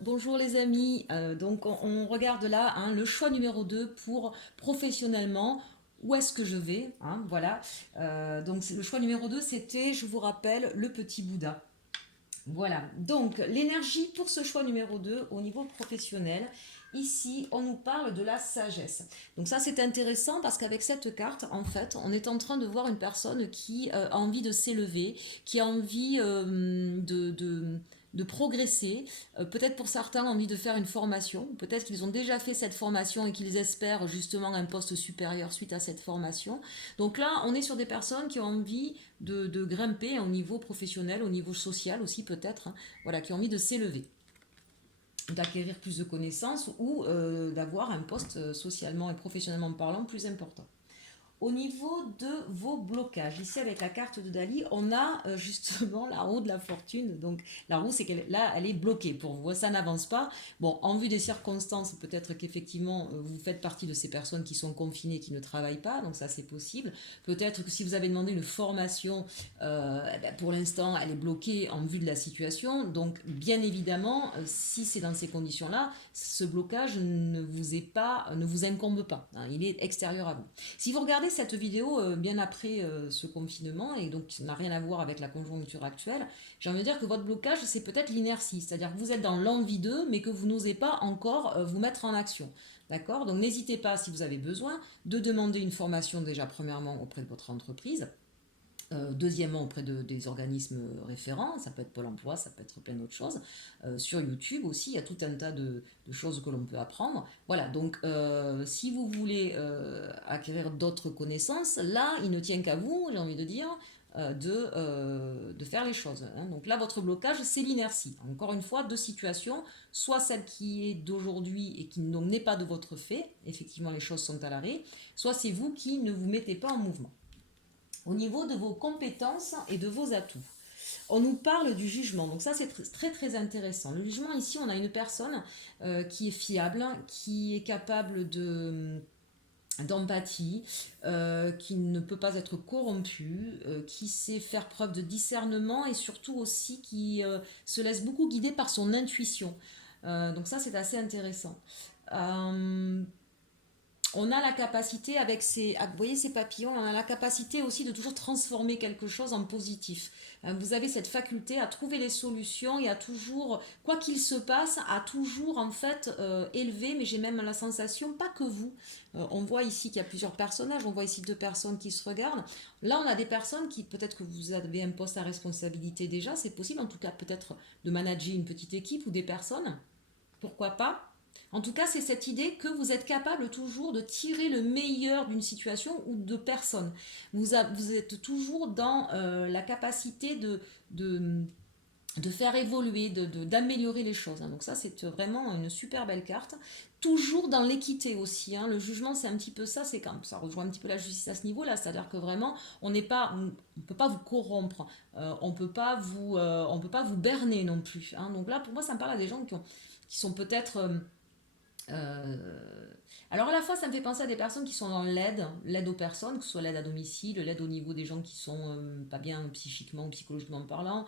Bonjour les amis. Donc on regarde là le choix numéro 2 pour professionnellement. Où est-ce que je vais, voilà. Donc le choix numéro 2 c'était, je vous rappelle, le petit Bouddha. Voilà, donc l'énergie pour ce choix numéro 2 au niveau professionnel. Ici, on nous parle de la sagesse. Donc ça, c'est intéressant parce qu'avec cette carte, en fait, on est en train de voir une personne qui a envie de s'élever, qui a envie de progresser. Peut-être pour certains, envie de faire une formation. Peut-être qu'ils ont déjà fait cette formation et qu'ils espèrent justement un poste supérieur suite à cette formation. Donc là, on est sur des personnes qui ont envie de grimper au niveau professionnel, au niveau social aussi peut-être, voilà, qui ont envie de s'élever, d'acquérir plus de connaissances ou d'avoir un poste socialement et professionnellement parlant plus important. Au niveau de vos blocages, ici avec la carte de Dali, on a justement la roue de la fortune. Donc la roue, c'est qu'elle là, elle est bloquée pour vous, ça n'avance pas. Bon, en vue des circonstances, peut-être qu'effectivement, vous faites partie de ces personnes qui sont confinées, qui ne travaillent pas, donc ça c'est possible. Peut-être que si vous avez demandé une formation, pour l'instant, elle est bloquée en vue de la situation. Donc bien évidemment, si c'est dans ces conditions-là, ce blocage ne vous incombe pas, il est extérieur à vous. Si vous regardez cette vidéo bien après ce confinement, et donc ça n'a rien à voir avec la conjoncture actuelle, j'ai envie de dire que votre blocage, c'est peut-être l'inertie, c'est-à-dire que vous êtes dans l'envie d'eux, mais que vous n'osez pas encore vous mettre en action. D'accord. Donc n'hésitez pas, si vous avez besoin, de demander une formation déjà premièrement auprès de votre entreprise. Deuxièmement, auprès des organismes référents, ça peut être Pôle emploi, ça peut être plein d'autres choses. Sur YouTube aussi, il y a tout un tas de choses que l'on peut apprendre. Voilà, donc si vous voulez acquérir d'autres connaissances, là, il ne tient qu'à vous, j'ai envie de dire, de faire les choses. Donc là, votre blocage, c'est l'inertie. Encore une fois, deux situations, soit celle qui est d'aujourd'hui et qui n'est pas de votre fait, effectivement les choses sont à l'arrêt, soit c'est vous qui ne vous mettez pas en mouvement. Au niveau de vos compétences et de vos atouts, on nous parle du jugement, donc ça c'est très très intéressant. Le jugement, ici on a une personne qui est fiable, qui est capable d'empathie, qui ne peut pas être corrompue, qui sait faire preuve de discernement et surtout aussi qui se laisse beaucoup guider par son intuition. Donc ça c'est assez intéressant. Euh, on a la capacité avec vous voyez ces papillons, on a la capacité aussi de toujours transformer quelque chose en positif. Vous avez cette faculté à trouver les solutions et à toujours, quoi qu'il se passe, à toujours en fait élever, mais j'ai même la sensation, pas que vous. On voit ici qu'il y a plusieurs personnages, on voit ici deux personnes qui se regardent. Là, on a des personnes qui, peut-être que vous avez un poste à responsabilité déjà, c'est possible, en tout cas peut-être de manager une petite équipe ou des personnes, pourquoi pas. En tout cas, c'est cette idée que vous êtes capable toujours de tirer le meilleur d'une situation ou de personne. Vous êtes toujours dans la capacité de, de faire évoluer, d'améliorer les choses. Donc ça, c'est vraiment une super belle carte. Toujours dans l'équité aussi. Le jugement, c'est un petit peu ça. C'est quand ça rejoint un petit peu la justice à ce niveau-là. C'est-à-dire que vraiment, on peut pas vous corrompre. On peut pas vous berner non plus. Donc là, pour moi, ça me parle à des gens qui sont peut-être alors à la fois, ça me fait penser à des personnes qui sont dans l'aide aux personnes, que ce soit l'aide à domicile, l'aide au niveau des gens qui sont pas bien psychiquement ou psychologiquement parlant.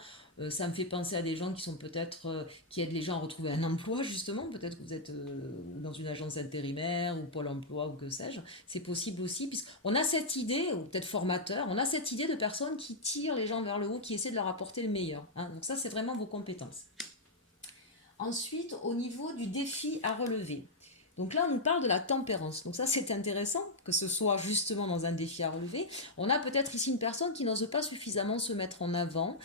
Ça me fait penser à des gens qui sont peut-être qui aident les gens à retrouver un emploi justement. Peut-être que vous êtes dans une agence intérimaire ou Pôle emploi ou que sais-je. C'est possible aussi, puisqu'on a cette idée, ou peut-être formateur, on a cette idée de personnes qui tirent les gens vers le haut, qui essaient de leur apporter le meilleur. Donc ça, c'est vraiment vos compétences. Ensuite, au niveau du défi à relever. Donc là, on nous parle de la tempérance. Donc ça, c'est intéressant que ce soit justement dans un défi à relever. On a peut-être ici une personne qui n'ose pas suffisamment se mettre en avant,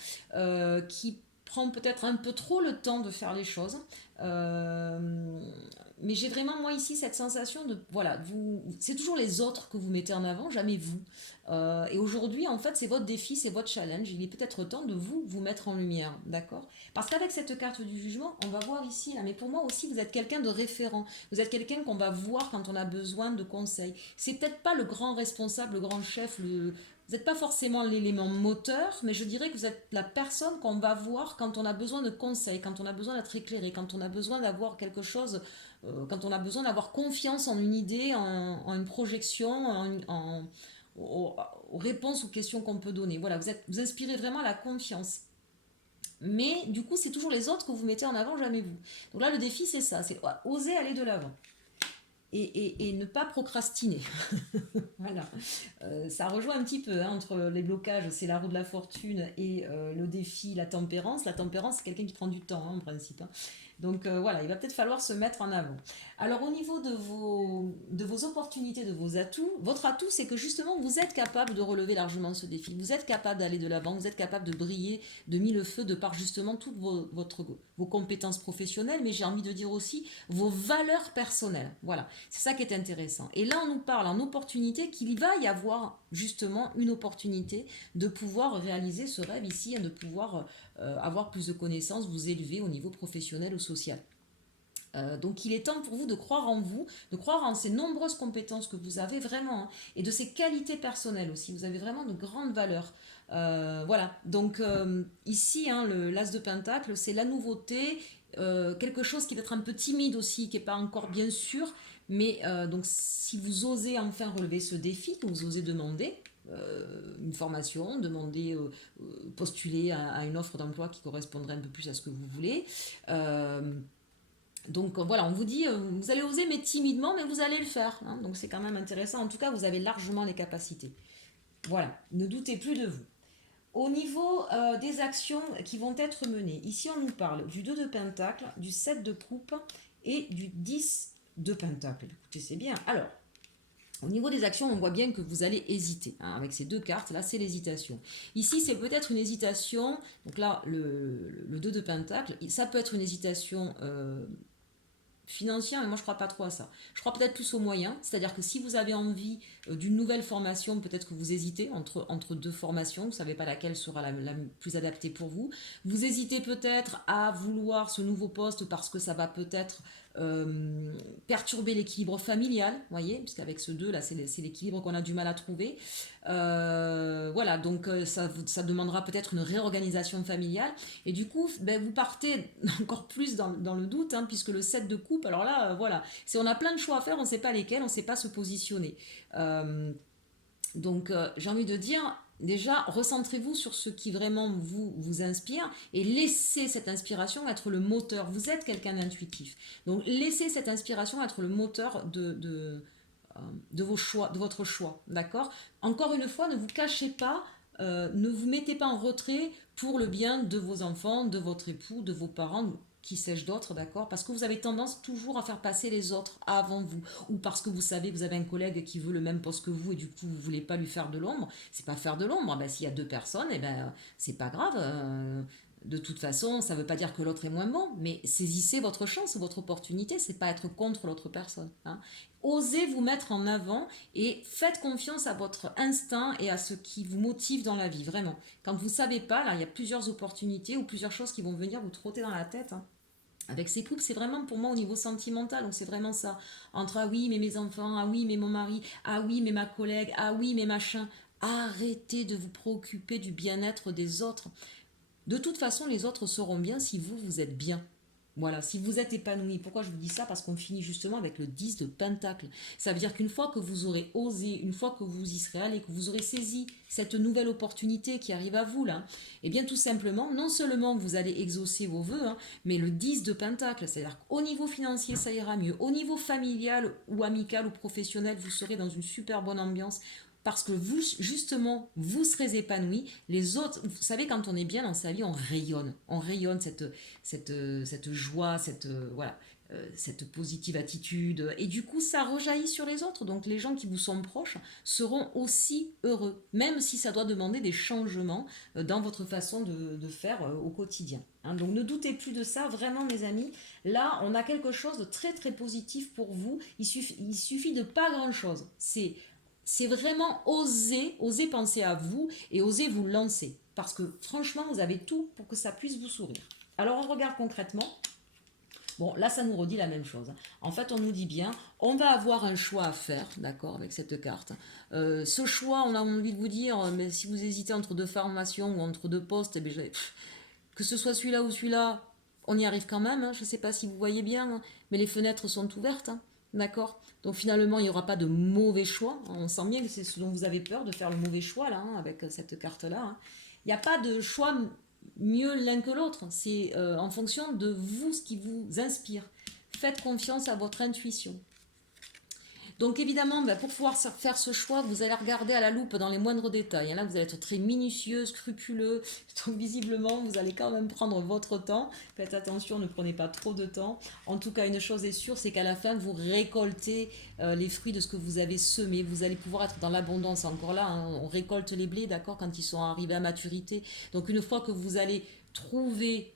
qui prend peut-être un peu trop le temps de faire les choses. Euh, mais j'ai vraiment, moi, ici, cette sensation de, voilà, c'est toujours les autres que vous mettez en avant, jamais vous. Et aujourd'hui, en fait, c'est votre défi, c'est votre challenge. Il est peut-être temps de vous mettre en lumière, d'accord? Parce qu'avec cette carte du jugement, on va voir ici, là, mais pour moi aussi, vous êtes quelqu'un de référent. Vous êtes quelqu'un qu'on va voir quand on a besoin de conseils. C'est peut-être pas le grand responsable, le grand chef, vous n'êtes pas forcément l'élément moteur, mais je dirais que vous êtes la personne qu'on va voir quand on a besoin de conseils, quand on a besoin d'être éclairé, quand on a besoin d'avoir quelque chose, quand on a besoin d'avoir confiance en une idée, en une projection, aux réponses aux questions qu'on peut donner. Voilà, vous inspirez vraiment la confiance. mais du coup, c'est toujours les autres que vous mettez en avant, jamais vous. Donc là, le défi, c'est ça, c'est oser aller de l'avant. Et ne pas procrastiner. Voilà. Ça rejoint un petit peu entre les blocages, c'est la roue de la fortune, et le défi, la tempérance. La tempérance, c'est quelqu'un qui prend du temps, en principe. Donc voilà, il va peut-être falloir se mettre en avant. Alors au niveau de vos opportunités, de vos atouts, votre atout, c'est que justement, vous êtes capable de relever largement ce défi. Vous êtes capable d'aller de l'avant, vous êtes capable de briller de mille feux de par justement toutes vos compétences professionnelles, mais j'ai envie de dire aussi vos valeurs personnelles. Voilà, c'est ça qui est intéressant. Et là, on nous parle en opportunité qu'il va y avoir justement une opportunité de pouvoir réaliser ce rêve ici et de pouvoir avoir plus de connaissances, vous élever au niveau professionnel ou social. Donc il est temps pour vous de croire en vous, de croire en ces nombreuses compétences que vous avez vraiment, hein, et de ces qualités personnelles aussi. Vous avez vraiment de grandes valeurs. Voilà, donc ici, hein, l'As de Pentacle, c'est la nouveauté, quelque chose qui peut être un peu timide aussi, qui n'est pas encore bien sûr, mais donc si vous osez enfin relever ce défi, que vous osez demander, une formation, demander, postuler à une offre d'emploi qui correspondrait un peu plus à ce que vous voulez. Donc voilà, on vous dit, vous allez oser, mais timidement, mais vous allez le faire, hein. Donc c'est quand même intéressant. En tout cas, vous avez largement les capacités. Voilà, ne doutez plus de vous. Au niveau des actions qui vont être menées, ici on nous parle du 2 de Pentacle, du 7 de Coupe et du 10 de Pentacle. Écoutez, c'est bien. Alors, au niveau des actions, on voit bien que vous allez hésiter, hein. Avec ces deux cartes, là, c'est l'hésitation. Ici, c'est peut-être une hésitation. Donc là, le 2 de Pentacle, ça peut être une hésitation financière, mais moi je crois pas trop à ça. Je crois peut-être plus aux moyens, c'est-à-dire que si vous avez envie d'une nouvelle formation, peut-être que vous hésitez entre deux formations, vous ne savez pas laquelle sera la plus adaptée pour vous. Vous hésitez peut-être à vouloir ce nouveau poste parce que ça va peut-être perturber l'équilibre familial, vous voyez, parce qu'avec ce 2 là, c'est l'équilibre qu'on a du mal à trouver. Voilà, donc ça demandera peut-être une réorganisation familiale. Et du coup, ben, vous partez encore plus dans le doute, hein, puisque le 7 de coupe, alors là, voilà, on a plein de choix à faire, on ne sait pas lesquels, on ne sait pas se positionner. Donc, j'ai envie de dire, déjà, recentrez-vous sur ce qui vraiment vous inspire et laissez cette inspiration être le moteur. Vous êtes quelqu'un d'intuitif. Donc, laissez cette inspiration être le moteur de vos choix, de votre choix. D'accord? Encore une fois, ne vous cachez pas, ne vous mettez pas en retrait pour le bien de vos enfants, de votre époux, de vos parents, qui sais-je d'autres, d'accord? Parce que vous avez tendance toujours à faire passer les autres avant vous, ou parce que vous savez que vous avez un collègue qui veut le même poste que vous et du coup vous voulez pas lui faire de l'ombre. C'est pas faire de l'ombre. Ben, s'il y a deux personnes, eh ben c'est pas grave. De toute façon, ça ne veut pas dire que l'autre est moins bon, mais saisissez votre chance, votre opportunité, c'est pas être contre l'autre personne, hein. Osez vous mettre en avant et faites confiance à votre instinct et à ce qui vous motive dans la vie, vraiment. Quand vous ne savez pas, là, il y a plusieurs opportunités ou plusieurs choses qui vont venir vous trotter dans la tête, hein. Avec ces couples, c'est vraiment pour moi au niveau sentimental, donc c'est vraiment ça. Entre ah oui, mais mes enfants, ah oui, mais mon mari, ah oui, mais ma collègue, ah oui, mais machin. Arrêtez de vous préoccuper du bien-être des autres. De toute façon, les autres seront bien si vous, vous êtes bien. Voilà, si vous êtes épanoui. Pourquoi je vous dis ça? Parce qu'on finit justement avec le 10 de Pentacle. Ça veut dire qu'une fois que vous aurez osé, une fois que vous y serez allé, que vous aurez saisi cette nouvelle opportunité qui arrive à vous là, et bien tout simplement, non seulement vous allez exaucer vos vœux, hein, mais le 10 de Pentacle, c'est-à-dire qu'au niveau financier, ça ira mieux. Au niveau familial ou amical ou professionnel, vous serez dans une super bonne ambiance parce que vous, justement, vous serez épanoui. Les autres, vous savez, quand on est bien dans sa vie, on rayonne cette joie, voilà, cette positive attitude. Et du coup, ça rejaillit sur les autres. Donc, les gens qui vous sont proches seront aussi heureux, même si ça doit demander des changements dans votre façon de faire au quotidien, hein. Donc, ne doutez plus de ça, vraiment, mes amis. Là, on a quelque chose de très, très positif pour vous. Il suffit de pas grand-chose. C'est vraiment oser penser à vous et oser vous lancer. Parce que franchement, vous avez tout pour que ça puisse vous sourire. Alors on regarde concrètement. Bon, là, ça nous redit la même chose. En fait, on nous dit bien, on va avoir un choix à faire, d'accord, avec cette carte. Ce choix, on a envie de vous dire, mais si vous hésitez entre deux formations ou entre deux postes, eh bien, que ce soit celui-là ou celui-là, on y arrive quand même, hein. Je ne sais pas si vous voyez bien, hein, mais les fenêtres sont ouvertes, hein. D'accord? Donc finalement, il n'y aura pas de mauvais choix. On sent bien que c'est ce dont vous avez peur, de faire le mauvais choix, là, hein, avec cette carte-là, hein. Il n'y a pas de choix mieux l'un que l'autre. C'est en fonction de vous, ce qui vous inspire. Faites confiance à votre intuition. Donc évidemment, pour pouvoir faire ce choix, vous allez regarder à la loupe dans les moindres détails. Là, vous allez être très minutieux, scrupuleux. Donc visiblement, vous allez quand même prendre votre temps. Faites attention, ne prenez pas trop de temps. En tout cas, une chose est sûre, c'est qu'à la fin, vous récoltez les fruits de ce que vous avez semé. Vous allez pouvoir être dans l'abondance. Encore là, hein, on récolte les blés, d'accord, quand ils sont arrivés à maturité. Donc une fois que vous allez trouver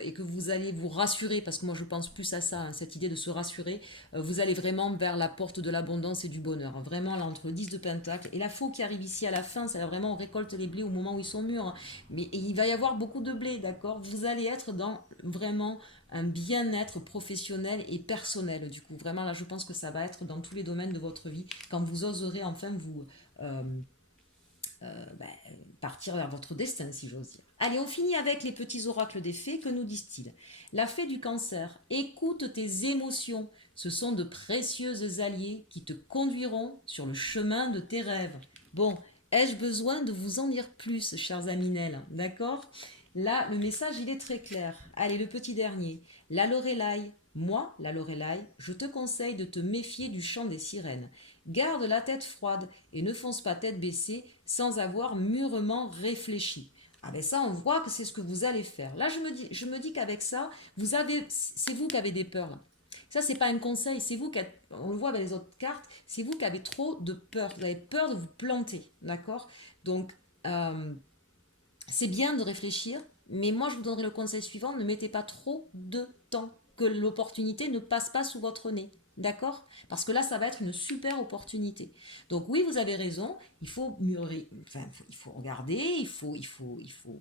et que vous allez vous rassurer, parce que moi je pense plus à ça, hein, cette idée de se rassurer, vous allez vraiment vers la porte de l'abondance et du bonheur. Hein. Vraiment là entre le 10 de Pentacle et la faux qui arrive ici à la fin, c'est là vraiment on récolte les blés au moment où ils sont mûrs. Hein. Mais il va y avoir beaucoup de blé, d'accord. Vous allez être dans vraiment un bien-être professionnel et personnel du coup. Vraiment là je pense que ça va être dans tous les domaines de votre vie quand vous oserez enfin vous... Euh, bah, partir vers votre destin, si j'ose dire. Allez, on finit avec les petits oracles des fées. Que nous disent-ils? La fée du cancer, écoute tes émotions. Ce sont de précieuses alliés qui te conduiront sur le chemin de tes rêves. Bon, ai-je besoin de vous en dire plus, chers Aminel? D'accord? Là, le message, il est très clair. Allez, le petit dernier. La Lorelai, moi, la Lorelai, je te conseille de te méfier du chant des sirènes. Garde la tête froide et ne fonce pas tête baissée sans avoir mûrement réfléchi. Ah ben ça, on voit que c'est ce que vous allez faire. Là, je me dis qu'avec ça, c'est vous qui avez des peurs. Là. Ça, c'est pas un conseil, c'est vous qui, on le voit avec les autres cartes, c'est vous qui avez trop de peur. Vous avez peur de vous planter, d'accord? Donc, c'est bien de réfléchir, mais moi, je vous donnerai le conseil suivant, ne mettez pas trop de temps, que l'opportunité ne passe pas sous votre nez. D'accord? Parce que là, ça va être une super opportunité. Donc oui, vous avez raison, il faut mûrir, enfin, il faut regarder, il faut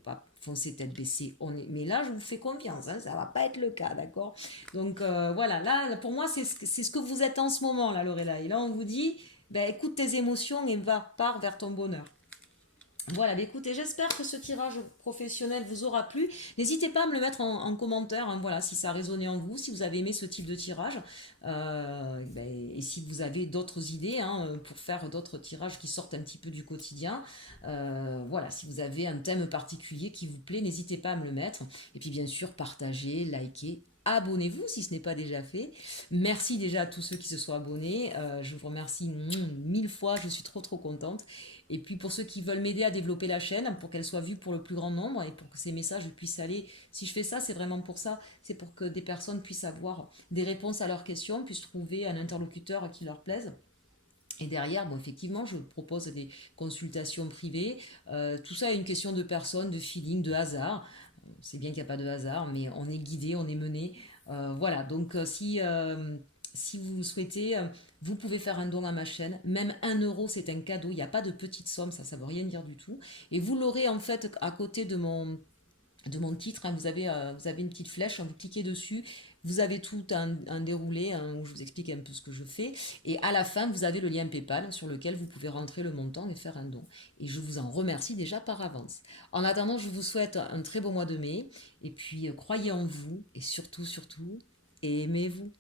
pas foncer tête baissée. Mais là, je vous fais confiance, hein, ça va pas être le cas, d'accord? Donc voilà, là, pour moi, c'est ce que vous êtes en ce moment, là, Lorella. Et là, on vous dit, ben, écoute tes émotions et pars vers ton bonheur. Voilà, bah écoutez, j'espère que ce tirage professionnel vous aura plu. N'hésitez pas à me le mettre en commentaire, hein, voilà, si ça a résonné en vous, si vous avez aimé ce type de tirage. Et si vous avez d'autres idées hein, pour faire d'autres tirages qui sortent un petit peu du quotidien. Voilà, si vous avez un thème particulier qui vous plaît, n'hésitez pas à me le mettre. Et puis bien sûr, partagez, likez. Abonnez-vous si ce n'est pas déjà fait. Merci déjà à tous ceux qui se sont abonnés. Je vous remercie mille fois. Je suis trop contente. Et puis pour ceux qui veulent m'aider à développer la chaîne, pour qu'elle soit vue pour le plus grand nombre et pour que ces messages puissent aller, si je fais ça, c'est vraiment pour ça, c'est pour que des personnes puissent avoir des réponses à leurs questions, puissent trouver un interlocuteur qui leur plaise. Et derrière, bon, effectivement, je propose des consultations privées. Tout ça est une question de personne, de feeling, de hasard. C'est bien qu'il n'y a pas de hasard, mais on est guidé, on est mené. Voilà, donc si vous souhaitez, vous pouvez faire un don à ma chaîne. Même 1 euro, c'est un cadeau. Il n'y a pas de petite somme, ça ne veut rien dire du tout. Et vous l'aurez en fait à côté de mon titre. Hein, vous avez une petite flèche, hein, vous cliquez dessus. Vous avez tout un déroulé hein, où je vous explique un peu ce que je fais. Et à la fin, vous avez le lien PayPal sur lequel vous pouvez rentrer le montant et faire un don. Et je vous en remercie déjà par avance. En attendant, je vous souhaite un très beau mois de mai. Et puis, croyez en vous et surtout, aimez-vous.